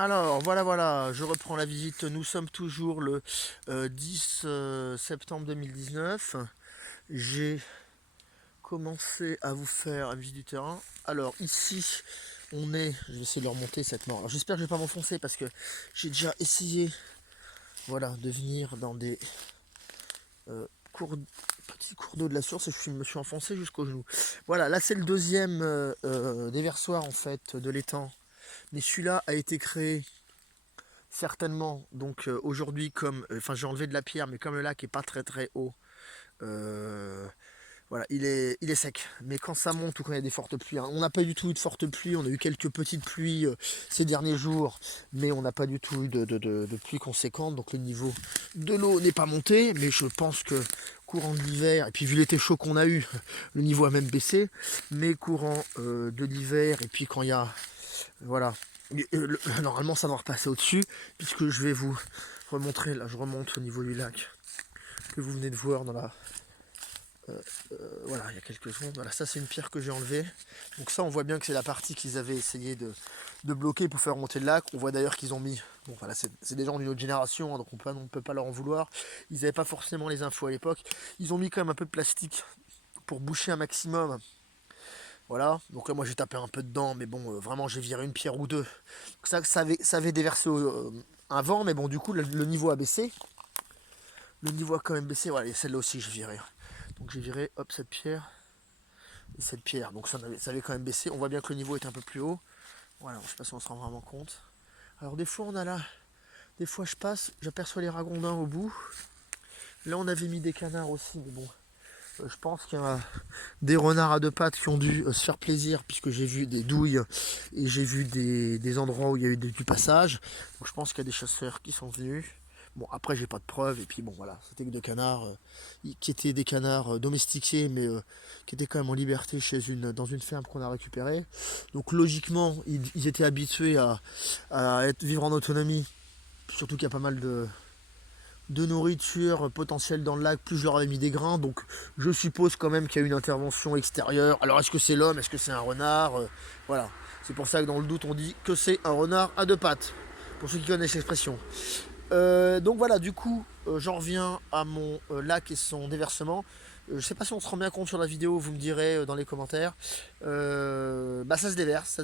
Alors, voilà, je reprends la visite. Nous sommes toujours le 10 septembre 2019. J'ai commencé à vous faire une visite du terrain. Alors, ici, je vais essayer de le remonter cette mort. Alors, j'espère que je vais pas m'enfoncer parce que j'ai déjà essayé, voilà, de venir dans des euh, petits cours d'eau de la source et me suis enfoncé jusqu'au genou. Voilà, là, c'est le deuxième déversoir en fait de l'étang. Mais celui-là a été créé certainement, donc aujourd'hui, enfin j'ai enlevé de la pierre, mais comme le lac est pas très haut, euh, voilà, il est sec. Mais quand ça monte ou quand il y a des fortes pluies, hein, on n'a pas du tout eu de fortes pluies, on a eu quelques petites pluies ces derniers jours, mais on n'a pas du tout eu de pluies conséquentes, donc le niveau de l'eau n'est pas monté, mais je pense que courant de l'hiver, et puis vu l'été chaud qu'on a eu, le niveau a même baissé, mais courant de l'hiver, et puis quand il y a voilà. Normalement, ça doit repasser au-dessus, puisque je vais vous remontrer. Là, je remonte au niveau du lac que vous venez de voir dans la. Voilà, il y a quelques secondes. Voilà, ça, c'est une pierre que j'ai enlevée. Donc, ça, on voit bien que c'est la partie qu'ils avaient essayé de bloquer pour faire remonter le lac. On voit d'ailleurs qu'ils ont mis. Bon, voilà, c'est des gens d'une autre génération, hein, donc on ne peut pas leur en vouloir. Ils n'avaient pas forcément les infos à l'époque. Ils ont mis quand même un peu de plastique pour boucher un maximum. Voilà, donc là moi j'ai tapé un peu dedans, mais bon, vraiment j'ai viré une pierre ou deux. Donc ça avait déversé un vent, mais bon, du coup le niveau a baissé. Le niveau a quand même baissé, voilà, et celle-là aussi j'ai viré. Donc j'ai viré, hop, cette pierre et cette pierre. Donc ça avait quand même baissé. On voit bien que le niveau est un peu plus haut. Voilà, je sais pas si on se rend vraiment compte. Alors des fois on a là, des fois je passe, j'aperçois les ragondins au bout. Là on avait mis des canards aussi, mais bon, je pense qu'il y a des renards à deux pattes qui ont dû se faire plaisir puisque j'ai vu des douilles et j'ai vu des endroits où il y a eu du passage. Donc je pense qu'il y a des chasseurs qui sont venus. Bon, après j'ai pas de preuves et puis bon voilà, c'était que des canards qui étaient des canards domestiqués mais qui étaient quand même en liberté dans une ferme qu'on a récupérée. Donc logiquement ils étaient habitués à vivre en autonomie, surtout qu'il y a pas mal de nourriture potentielle dans le lac, plus je leur avais mis des grains, donc je suppose quand même qu'il y a eu une intervention extérieure. Alors est-ce que c'est l'homme, est-ce que c'est un renard voilà, c'est pour ça que dans le doute on dit que c'est un renard à deux pattes, pour ceux qui connaissent l'expression. Donc voilà, du coup, j'en reviens à mon lac et son déversement. Je sais pas si on se rend bien compte sur la vidéo, vous me direz dans les commentaires. Bah ça se déverse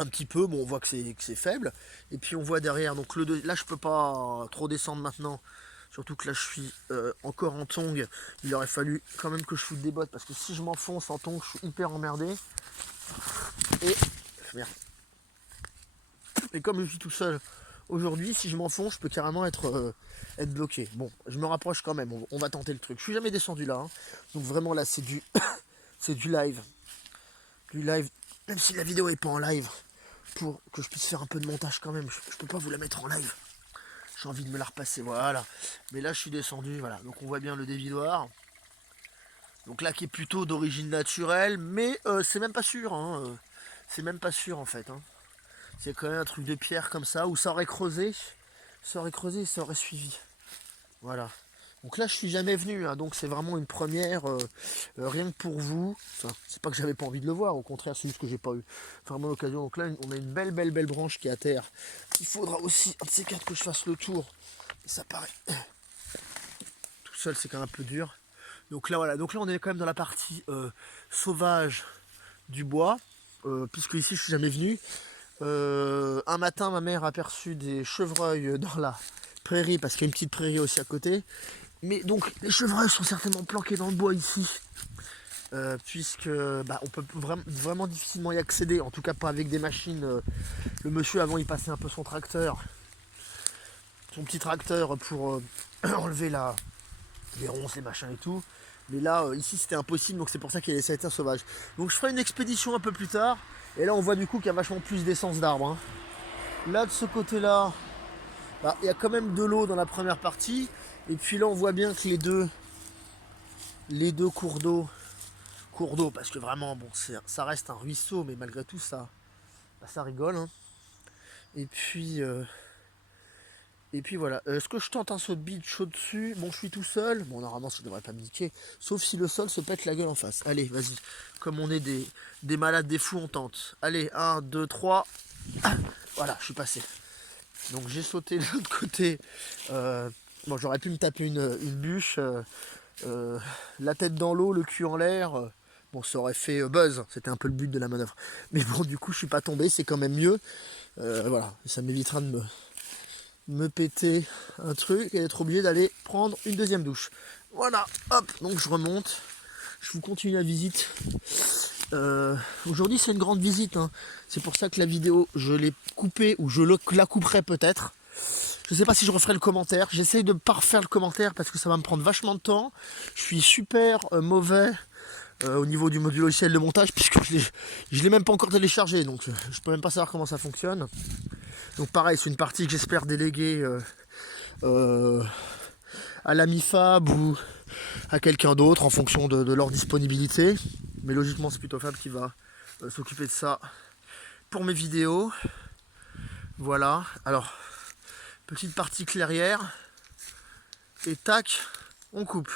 un petit peu, bon on voit que c'est faible, et puis on voit derrière, donc là je peux pas trop descendre maintenant, surtout que là je suis encore en tongs, il aurait fallu quand même que je foute des bottes, parce que si je m'enfonce en tongs, je suis hyper emmerdé, et merde. Et comme je suis tout seul aujourd'hui, si je m'enfonce, je peux carrément être bloqué. Bon, je me rapproche quand même, on va tenter le truc. Je suis jamais descendu là, hein. Donc vraiment là c'est c'est du live. Du live, même si la vidéo est pas en live, pour que je puisse faire un peu de montage quand même. Je peux pas vous la mettre en live. J'ai envie de me la repasser, voilà. Mais là, je suis descendu, voilà. Donc on voit bien le dévidoir. Donc là, qui est plutôt d'origine naturelle, mais c'est même pas sûr, hein. C'est même pas sûr en fait, hein. C'est quand même un truc de pierre comme ça, où ça aurait creusé et ça aurait suivi. Voilà. Donc là, je suis jamais venu, hein, donc c'est vraiment une première, rien que pour vous. Enfin, c'est pas que j'avais pas envie de le voir, au contraire, c'est juste que j'ai pas eu vraiment l'occasion. Donc là, on a une belle branche qui est à terre. Il faudra aussi un de ces quatre que je fasse le tour. Et ça paraît tout seul, c'est quand même un peu dur. Donc là, voilà. Donc là, on est quand même dans la partie sauvage du bois, puisque ici, je suis jamais venu. Un matin, ma mère a aperçu des chevreuils dans la prairie, parce qu'il y a une petite prairie aussi à côté. Mais donc les chevreuils sont certainement planqués dans le bois ici, puisque bah, on peut vraiment difficilement y accéder, en tout cas pas avec des machines. Le monsieur avant il passait un peu son petit tracteur pour enlever les ronces, les machins et tout. Mais là ici c'était impossible, donc c'est pour ça qu'il a laissé être sauvage. Donc je ferai une expédition un peu plus tard, et là on voit du coup qu'il y a vachement plus d'essence d'arbres, hein. Là de ce côté là, bah, il y a quand même de l'eau dans la première partie, et puis là on voit bien que les deux cours d'eau, parce que vraiment bon ça reste un ruisseau, mais malgré tout bah, ça rigole, hein. et puis euh, et puis voilà. Est-ce que je tente un saut de beach au-dessus? Bon, je suis tout seul, bon normalement ça devrait pas me niquer, sauf si le sol se pète la gueule en face. Allez, vas-y, comme on est des malades, des fous, on tente. Allez, 1 2 3. Ah, voilà, je suis passé. Donc j'ai sauté de l'autre côté. Bon, j'aurais pu me taper une bûche, la tête dans l'eau, le cul en l'air. Bon, ça aurait fait buzz, c'était un peu le but de la manœuvre. Mais bon, du coup, je suis pas tombé, c'est quand même mieux. Voilà, ça m'évitera de me péter un truc et d'être obligé d'aller prendre une deuxième douche. Voilà, hop, donc je remonte. Je vous continue la visite. Aujourd'hui, c'est une grande visite, hein. C'est pour ça que la vidéo, je l'ai coupée ou la couperai peut-être. Je sais pas si je referai le commentaire. J'essaye de ne pas refaire le commentaire parce que ça va me prendre vachement de temps. Je suis super mauvais au niveau du module logiciel de montage puisque je l'ai même pas encore téléchargé. Donc je peux même pas savoir comment ça fonctionne. Donc pareil, c'est une partie que j'espère déléguer à l'ami Fab ou à quelqu'un d'autre en fonction de leur disponibilité. Mais logiquement, c'est plutôt Fab qui va s'occuper de ça pour mes vidéos. Voilà. Alors, petite partie clairière. Et tac, on coupe.